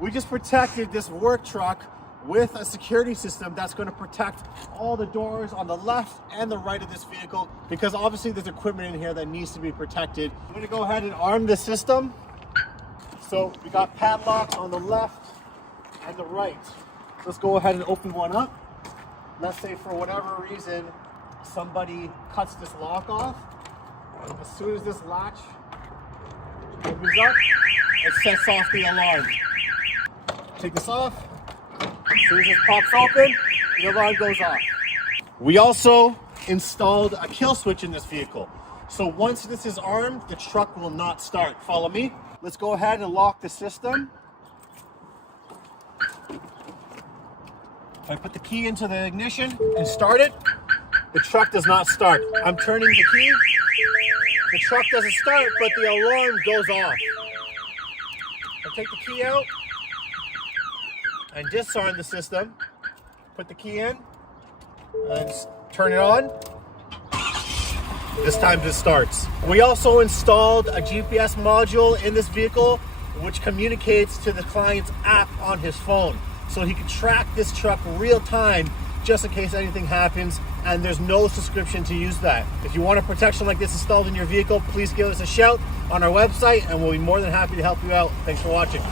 We just protected this work truck with a security system that's going to protect all the doors on the left and the right of this vehicle, because obviously there's equipment in here that needs to be protected. I'm going to go ahead and arm this system. So we got padlocks on the left and the right. Let's go ahead and open one up. Let's say for whatever reason somebody cuts this lock off. As soon as this latch opens up, it sets off the alarm. Take this off. As soon as this pops open, the alarm goes off. We also installed a kill switch in this vehicle. So once this is armed, the truck will not start. Follow me. Let's go ahead and lock the system. If I put the key into the ignition and start it, the truck does not start. I'm turning the key. The truck doesn't start, but the alarm goes off. I take the key out and disarm the system. Put the key in and turn it on. This time this starts. We also installed a GPS module in this vehicle which communicates to the client's app on his phone. So he can track this truck real time just in case anything happens, and there's no subscription to use that. If you want a protection like this installed in your vehicle, please give us a shout on our website and we'll be more than happy to help you out. Thanks for watching.